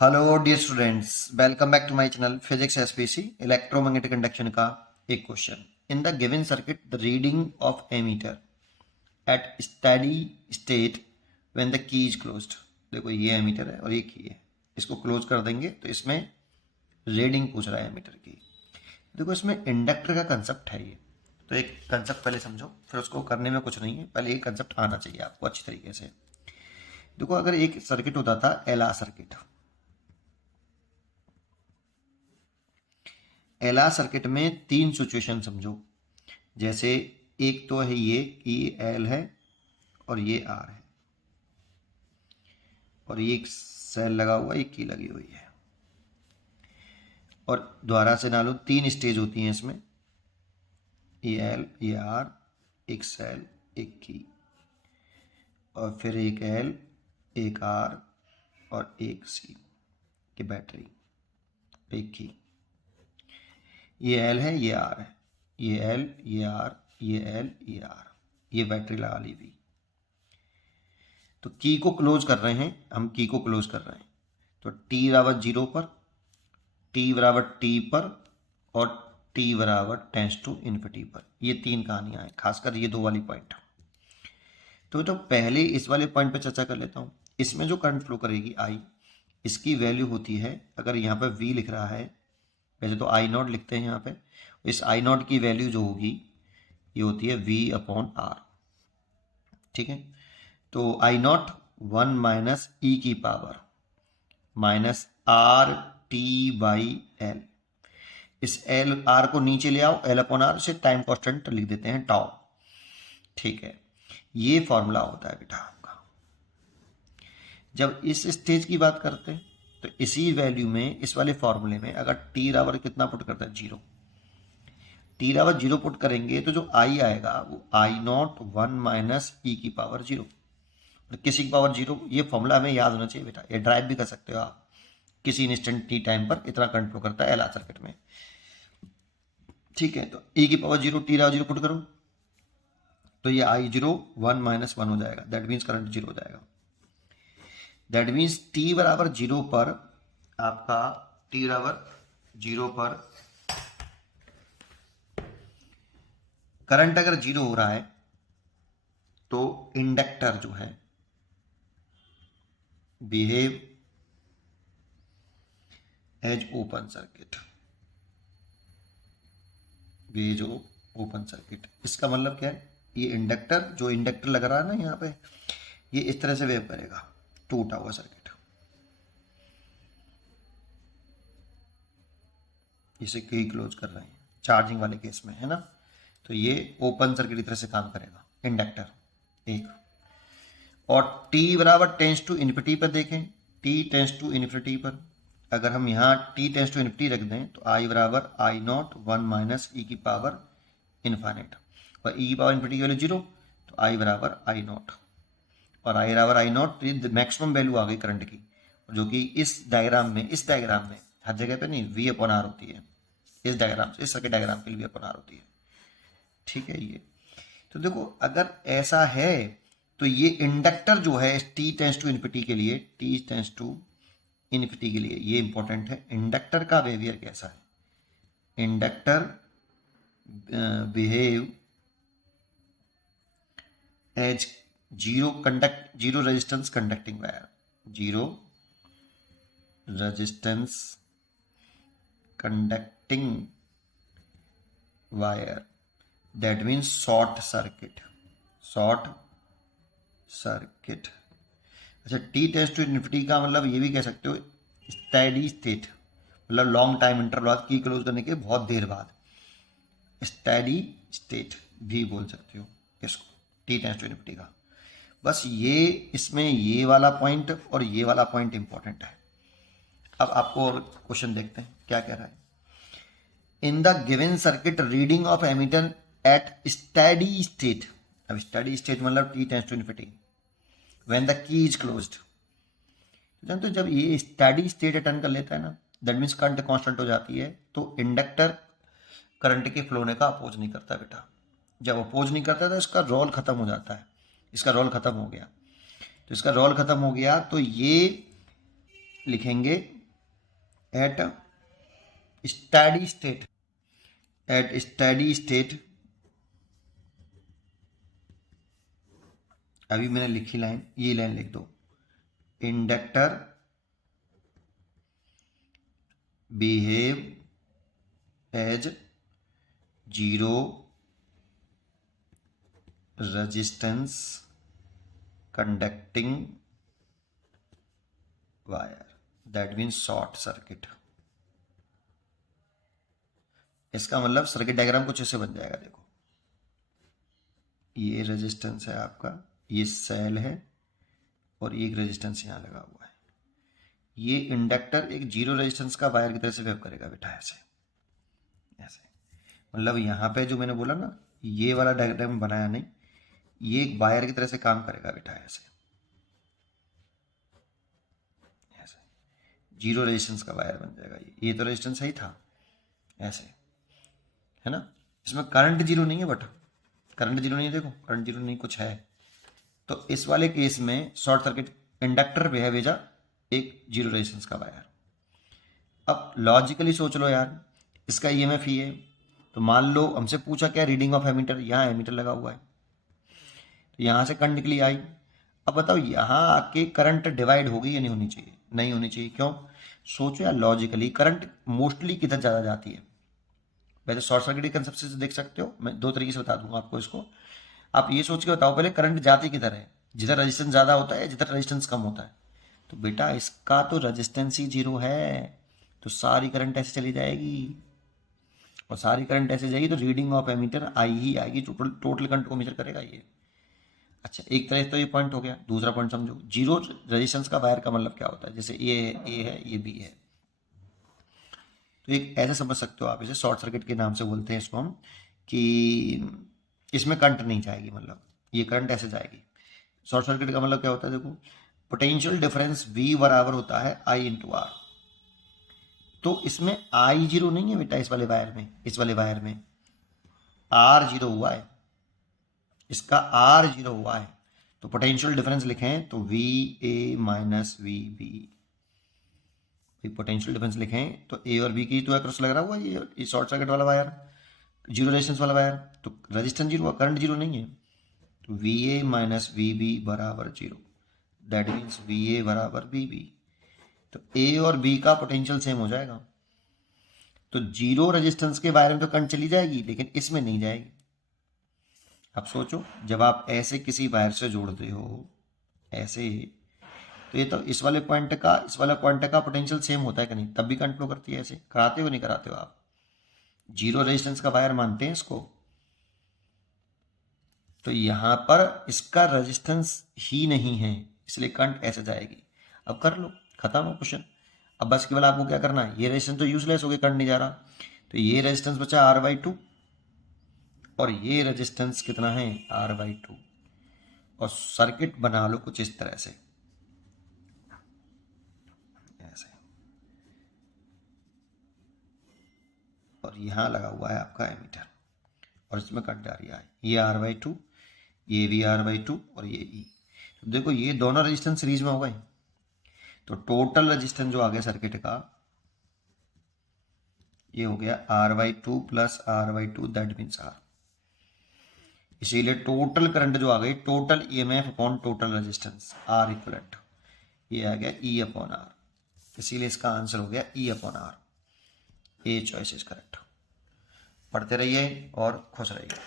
Hello dear students, welcome back to my channel physics SPC electromagnetic induction का एक question. In the given circuit the reading of ammeter at steady state when the key is closed. देखो ये ammeter है और ये की है, इसको क्लोज कर देंगे तो इसमें रीडिंग पूछ रहा है एमीटर की। देखो इसमें इंडक्टर का कंसेप्ट है ये, तो एक कंसेप्ट पहले समझो, फिर उसको करने में कुछ नहीं है, पहले एक कंसेप्ट आना चाहिए आपको अच्छी तरीके से। देखो अगर एक सर्किट होता था एलआर सर्किट, एलआर सर्किट में तीन सिचुएशन समझो। जैसे एक तो है ये कि एल है और ये आर है और ये एक सेल लगा हुआ, एक की लगी हुई है। और दोबारा से डालो, तीन स्टेज होती हैं इसमें, ये एल, ये आर, एक सेल, एक की, और फिर एक एल, एक आर और एक सी की बैटरी, एक की। ये एल है, ये आर है, ये एल, ये आर, ये एल, ये आर, ये बैटरी लगा ली हुई। तो की को क्लोज कर रहे हैं हम, की को क्लोज कर रहे हैं तो टी बराबर 0 पर, टी बराबर टी पर और टी बराबर टेंस टू इन्फिनिटी पर। ये तीन कहानियां हैं, खासकर ये दो वाली पॉइंट। तो पहले इस वाले पॉइंट पे चर्चा कर लेता हूँ। इसमें जो करंट फ्लो करेगी आई, इसकी वैल्यू होती है, अगर यहाँ पे वी लिख रहा है, वैसे तो आई नॉट लिखते हैं यहाँ पे, इस आई नॉट की वैल्यू जो होगी ये होती है वी अपॉन आर। ठीक है, तो आई नॉट 1 माइनस ई की power minus R T by L. इस एल आर को नीचे ले आओ, एल अपॉन आर से टाइम कांस्टेंट लिख देते हैं टाउ। ठीक है, ये फॉर्मूला होता है बेटा आपका। जब इस स्टेज की बात करते हैं तो इसी वैल्यू में, इस वाले फॉर्मूले में अगर टी बराबर कितना पुट करता है, 0, टी बराबर 0 पुट करेंगे तो जो आई आएगा वो आई नॉट 1 माइनस ई की पावर 0। किसी की पावर 0, ये फॉर्मूला हमें याद होना चाहिए बेटा, ये ड्राइव भी कर सकते हो आप। किसी इंस्टेंट टी टाइम पर इतना करंट फ्लो करता है एलआर सर्किट में। ठीक है, तो ई की पावर 0, टी बराबर 0 पुट करो तो ये आई 0 1 माइनस 1 हो जाएगा, दैट मीन्स करंट 0 हो जाएगा। दैट मीन्स टी बराबर 0 पर आपका, टी बराबर 0 पर करंट अगर 0 हो रहा है तो इंडक्टर जो है बिहेव एज ओपन सर्किट, जो ओपन सर्किट। इसका मतलब क्या है, ये इंडक्टर, जो इंडक्टर लग रहा है ना यहाँ पे, ये इस तरह से वेव करेगा, टूटा हुआ सर्किट। इसे की क्लोज कर रहे हैं चार्जिंग वाले केस में, है ना, तो ये ओपन सर्किट की तरह से काम करेगा इंडक्टर एक। और t बराबर टेंस टू इन्फिनिटी पर देखें, t टेंस टू इन्फिनिटी पर अगर हम यहाँ t टेंस टू इन्फिनिटी रख दें तो i बराबर आई नॉट 1 माइनस ई की पावर इन्फाइनेट, और ई की पावर इन्फिनिटी की वैल्यू 0, तो i बराबर आई नॉट, और i बराबर आई नॉट मैक्सिमम वैल्यू आ गई करंट की, जो कि इस डायग्राम में हर जगह पे नहीं, v अपॉन आर होती है। इस डायग्राम से, इस सर्किट डायग्राम के लिए v अपॉन आर होती है। ठीक है, ये तो देखो अगर ऐसा है तो ये इंडक्टर जो है टी टेंस टू इन्फिनिटी के लिए, टी टेंस टू इन्फिनिटी के लिए, ये इंपॉर्टेंट है, इंडक्टर का बिहेवियर कैसा है। Inductor behave as zero resistance conducting wire, zero resistance conducting wire, that means short circuit, short circuit. अच्छा, टी टेंस टू इन्फिनिटी का मतलब ये भी कह सकते हो स्टेडी स्टेट, मतलब लॉन्ग टाइम इंटरवल बाद, की क्लोज करने के बहुत देर बाद, स्टेडी स्टेट भी बोल सकते हो इसको, टी टेंस टू इन्फिनिटी का। बस ये इसमें ये वाला पॉइंट और ये वाला पॉइंट इंपॉर्टेंट है। अब आपको क्वेश्चन देखते हैं क्या कह रहा है। In the given circuit reading of ammeter at steady state, अब स्टेडी स्टेट मतलब t tends to infinity when the key is closed. जानते हो जब ये स्टेडी स्टेट अटेंड कर लेता है ना, दैट मीन्स करंट कांस्टेंट हो जाती है, तो इंडक्टर करंट के फ्लो होने का अपोज नहीं करता बेटा। जब अपोज नहीं करता तो इसका रोल खत्म हो जाता है, इसका रोल खत्म हो गया, तो इसका रोल खत्म हो गया तो ये लिखेंगे at study state, at study state, अभी मैंने लिखी लाइन, ये लाइन लिख दो, inductor behave as zero resistance conducting wire, that means short circuit. इसका मतलब सर्किट डायग्राम कुछ ऐसे बन जाएगा, देखो ये रेजिस्टेंस है आपका, ये सेल है, और एक रेजिस्टेंस यहाँ लगा हुआ है। ये इंडक्टर एक जीरो रेजिस्टेंस का वायर की तरह से बिहेव करेगा बेटा, ऐसे ऐसे। मतलब यहाँ पे जो मैंने बोला ना, ये वाला डायग्राम बनाया नहीं, ये एक वायर की तरह से काम करेगा बेटा, ऐसे ऐसे जीरो रेजिस्टेंस का वायर बन जाएगा। ये तो रेजिस्टेंस ही था, ऐसे है ना। इसमें करंट जीरो नहीं है बट, करंट जीरो नहीं है, देखो करंट जीरो नहीं, कुछ है। तो इस वाले केस में short circuit inductor behave as एक जीरो रेजिस्टेंस का वायर। अब लॉजिकली सोच लो यार, इसका ईएमएफ ही है, तो मान लो हमसे पूछा क्या रीडिंग ऑफ एमीटर, यहाँ एमीटर लगा हुआ है, तो यहाँ से करंट निकली आई। अब बताओ यहाँ आके करंट डिवाइड होगी या नहीं होनी चाहिए? नहीं होनी चाहिए। क्यों? सोचो यार लॉजिकली, करंट मोस्टली किधर ज़्यादा जाती है? वैसे शॉर्ट सर्किट के कंसेप्ट से देख सकते हो, मैं दो तरीके से बता दूंगा आपको इसको। आप ये सोच के बताओ पहले, करंट जाती किधर है? जिधर रेजिस्टेंस ज़्यादा होता है, जिधर रेजिस्टेंस कम होता है। तो बेटा इसका तो रेजिस्टेंस ही जीरो है, तो सारी करंट ऐसे चली जाएगी, और सारी करंट ऐसे जाएगी तो रीडिंग ऑफ एमीटर आई ही आएगी, टोटल करंट को मेजर करेगा ये। अच्छा, एक तरह से तो ये पॉइंट हो गया। दूसरा पॉइंट समझो, जीरो रेजिस्टेंस का वायर का मतलब क्या होता है? जैसे ये है, ए है, ये बी है, तो एक ऐसे समझ सकते हो आप इसे, शॉर्ट सर्किट के नाम से बोलते हैं इसको हम, कि इसमें करंट नहीं जाएगी, मतलब ये करंट ऐसे जाएगी। शॉर्ट सर्किट का मतलब क्या होता है? देखो, पोटेंशियल डिफरेंस V बराबर होता है I इंटू आर। तो इसमें I जीरो नहीं है बेटा, इस वाले वायर में, इस वाले वायर में R जीरो हुआ है, इसका R जीरो हुआ है। तो पोटेंशियल डिफरेंस लिखें तो VA minus VB, potential difference लिखें तो A और B की तो एक्रॉस लग रहा हुआ है ये शॉर्ट सर्किट वाला वायर, जीरो रेजिस्टेंस वाला वायर, तो रेजिस्टेंस जीरो, करंट जीरो नहीं है, तो VA माइनस VB बराबर जीरो, दैट मीन्स VA बराबर VB। तो A और B का पोटेंशियल सेम हो जाएगा। तो जीरो रेजिस्टेंस के वायर में तो करंट चली जाएगी, लेकिन इसमें नहीं जाएगी। अब सोचो, जब आप ऐसे किसी वायर से जोड़ते हो ऐसे, तो ये तो इस वाले पॉइंट का, इस वाले पॉइंट का पोटेंशियल सेम होता है कि नहीं? तब भी करंट फ्लो करती है। ऐसे कराते हो नहीं कराते हो आप? जीरो रेजिस्टेंस का वायर मानते हैं इसको, तो यहाँ पर इसका रेजिस्टेंस ही नहीं है, इसलिए करंट ऐसे जाएगी। अब कर लो, खत्म हो क्वेश्चन। अब बस केवल आपको क्या करना है, ये रेजिस्टेंस तो यूजलेस हो गया, करंट नहीं जा रहा, तो ये रेजिस्टेंस बचा R/2, और ये रेजिस्टेंस कितना है? R/2। और सर्किट बना लो कुछ इस तरह से, ऐसे, और यहाँ लगा हुआ है आपका एमीटर, और इसमें करंट जा रही है, ये R/2, ये भी R/2, और ये E। तो देखो ये दोनों रेजिस्टेंस सीरीज में हो गए, तो टोटल रेजिस्टेंस जो आ गया सर्किट का, ये हो गया R/2 plus R/2, that means R। इसीलिए टोटल करंट जो आ गई, total EMF upon total resistance, R equivalent, ये आ गया E अपॉन R। इसीलिए इसका आंसर हो गया E upon R। A choice is correct. पढ़ते रहिए और खुश रहिए।